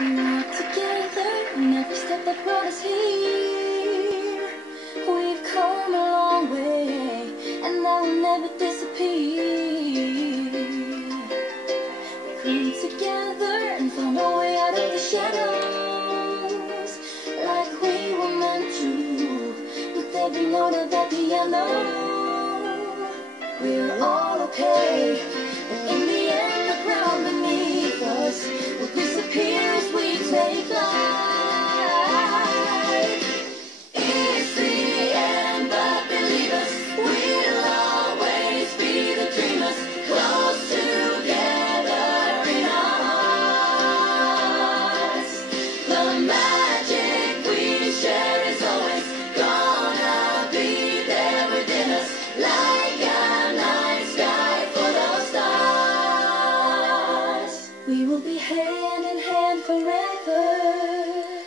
We walk together in every step that brought us here. We've come a long way, and now we'll never disappear. We grew together and found our way out of the shadows, like we were meant to, with every note of that piano. We're all okay, but in the end the ground beneath us will disappear as we take flight. It's the end, but believe us, we'll always be the dreamers, close together in our hearts. The magic we share is always gonna be there within us, like a night sky full of stars. We will be hand in hand forever.